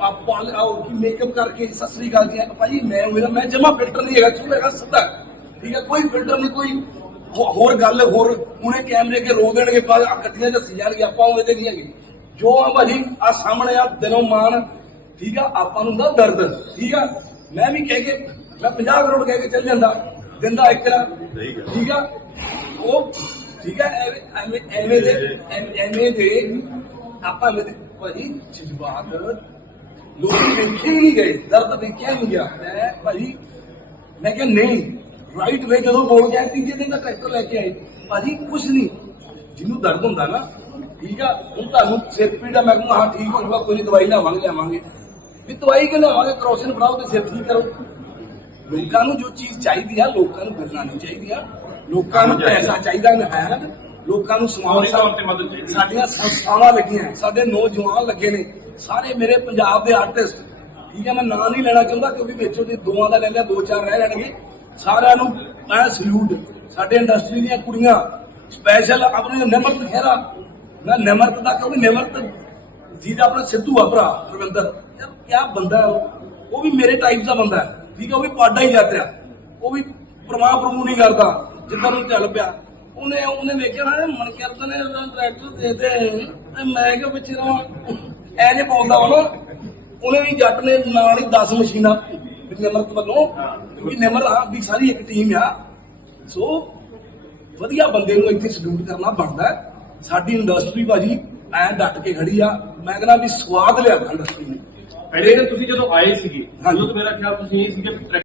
ਆਪਾਂ ਆਓ ਕਿ ਮੇਕਅਪ ਕਰਕੇ ਸਤਿ ਸ੍ਰੀ ਅਕਾਲ ਜੀ। ਭਾਈ ਮੈਂ ਮੇਰਾ ਮੈਂ ਜਮਾ ਫਿਲਟਰ ਨਹੀਂ ਹੈਗਾ ਤੂੰ ਹੈਗਾ ਸਿੱਧਾ। ਠੀਕ ਹੈ ਕੋਈ ਫਿਲਟਰ ਨਹੀਂ ਕੋਈ ਹੋਰ ਗੱਲ ਹੋਰ ਹੁਣੇ ਕੈਮਰੇ ਕੇ ਰੋ ਦੇਣਗੇ ਬਾਅਦ ਗੱਡੀਆਂ ਦੱਸੀ ਜਾਣਗੇ ਆਪਾਂ ਉਵੇਂ ਦੇ ਨਹੀਂ ਹੈਗੇ। ਜੋ ਆ ਭਾਜੀ ਆ ਸਾਹਮਣੇ ਆ ਦਿਨੋਂ ਮਾਨ ਠੀਕ ਆ ਆਪਾਂ ਨੂੰ ਹੁੰਦਾ ਦਰਦ ਠੀਕ ਆ। ਮੈਂ ਵੀ ਕਹਿ ਕੇ ਮੈਂ 50 ਕਰੋੜ ਕਹਿ ਕੇ ਚੱਲ ਜਾਂਦਾ ਦਿੰਦਾ ਇੱਕ ਨਾ ਠੀਕ ਆ। ਉਹ ਠੀਕ ਆ ਐਵੇਂ ਐਵੇਂ ਦੇ ਐਵੇਂ- ਦੇ ਆਪਾਂ ਦੇ ਭਾਜੀ ਜਜ਼ਬਾਤ ਲੋਕੀ ਵੇਖੇ ਹੀ ਨਹੀਂ ਗਏ ਦਰਦ ਵੇਖਿਆ ਨਹੀਂ ਗਿਆ। ਮੈਂ ਭਾਜੀ ਮੈਂ ਕਿਹਾ ਨਹੀਂ ਰਾਈਟ ਵੇ ਜਦੋਂ ਬੋਲ ਗਿਆ ਤੀਜੇ ਦਿਨ ਦਾ ਟਰੈਕਟਰ ਲੈ ਕੇ ਆਏ। ਭਾਜੀ ਕੁਛ ਨਹੀਂ। ਜਿਹਨੂੰ ਦਰਦ ਹੁੰਦਾ ਨਾ ਠੀਕ ਆ ਹੁਣ ਤੁਹਾਨੂੰ ਸਿਰ ਪੀੜਾ ਮੈਂ ਕਹੂੰ ਹਾਂ ਠੀਕ ਹੋ ਜਾਊਗਾ ਕੋਈ ਦਵਾਈ ਲਾਵਾਂਗੇ ਲਿਆਵਾਂਗੇ। ਵੀ ਦਵਾਈ ਕਿ ਲਿਆਵਾਂਗੇ? ਕਰੋਸ਼ਨ ਬਣਾਓ ਤੇ ਸਿਰ ਠੀਕ ਕਰੋ। ਲੋਕਾਂ ਨੂੰ ਜੋ ਚੀਜ਼ ਚਾਹੀਦੀ ਆ ਲੋਕਾਂ ਨੂੰ ਮਿਲਣਾ ਨਹੀਂ ਚਾਹੀਦੀ ਆ ਲੋਕਾਂ ਨੂੰ ਪੈਸਾ ਚਾਹੀਦਾ ਹੈ ਲੋਕਾਂ ਨੂੰ ਤੌਰ ਤੇ ਮਦਦ ਚਾਹੀਦੀ। ਸਾਡੀਆਂ ਸੰਸਥਾਵਾਂ ਲੱਗੀਆਂ ਸਾਡੇ ਨੌਜਵਾਨ ਲੱਗੇ ਨੇ। ਸਾਰੇ ਮੇਰੇ ਪੰਜਾਬ ਦੇ ਆਰਟਿਸਟ ਠੀਕ ਹੈ, ਮੈਂ ਨਾਂ ਨਹੀਂ ਲੈਣਾ ਚਾਹੁੰਦਾ ਕਿਉਂਕਿ ਵਿੱਚੋਂ ਦੀ ਦੋਆਂ ਦਾ ਲੈ ਲਿਆ, ਦੋ ਚਾਰ ਰਹਿ ਜਾਣਗੇ। ਸਾਰਿਆਂ ਨੂੰ ਮੈਂ ਸਲੂਟ ਸਾਡੇ ਇੰਡਸਟਰੀ ਦੀਆਂ ਕੁੜੀਆਂ ਸਪੈਸ਼ਲ ਆਪਣੀ ਨਿਮਰਤ ਖਹਿਰਾ। ਮੈਂ ਨਿਮਰਤ ਦਾ ਕਿਉਂਕਿ ਨਿਮਰਤ ਜੀ ਦਾ ਆਪਣਾ ਸਿੱਧੂ ਆ ਭਰਾ ਰਵਿੰਦਰ ਯਾਰ, ਕਿਆ ਬੰਦਾ ਉਹ? ਉਹ ਵੀ ਮੇਰੇ ਟਾਈਪ ਦਾ ਬੰਦਾ ਹੈ। ਠੀਕ ਹੈ, ਉਹ ਵੀ ਪਾਡਾ ਹੀ ਜਾਂਦਿਆ ਉਹ ਵੀ ਪ੍ਰਮਾਣ ਪ੍ਰਮੂ ਨਹੀਂ ਕਰਦਾ, ਜਿੱਦਾਂ ਨੂੰ ਚੱਲ ਪਿਆ। ਉਹਨੇ ਉਹਨੇ ਵੇਖਿਆ ਨਾ ਮਨ ਕਰਦਾ ਨੇ ਟਰੈਕਟਰ ਦੇ ਦੇ। ਤੇ ਮੈਂ ਕਿਹਾ ਪਿੱਛੇ ਰਹਾਂ। ਐ ਜੇ ਬੋਲਦਾ ਵਾ ਨਾ ਉਹਨੇ ਵੀ ਜੱਟ ਨੇ ਨਾਲ ਹੀ 10 ਮਸ਼ੀਨਾਂ ਨਿਮਰਤ ਵੱਲੋਂ ਕਿਉਂਕਿ ਨਿਮਰ ਆ ਵੀ ਸਾਰੀ ਇੱਕ ਟੀਮ ਆ। ਸੋ ਵਧੀਆ ਬੰਦੇ ਨੂੰ ਇੱਥੇ ਸਲੂਟ ਕਰਨਾ ਬਣਦਾ। ਸਾਡੀ ਇੰਡਸਟਰੀ ਭਾਜੀ ਐ ਡਟ ਕੇ ਖੜੀ ਆ। ਮੈਂ ਕਹਿੰਦਾ ਵੀ ਸਵਾਦ ਲਿਆ ਇੰਡਸਟਰੀ ਨੇ। ਪਹਿਲੇ ਤੁਸੀਂ ਜਦੋਂ ਆਏ ਸੀਗੇ। ਉਦੋਂ ਮੇਰਾ ਖਿਆਲ ਤੁਸੀਂ ਇਹ ਸੀਗੇ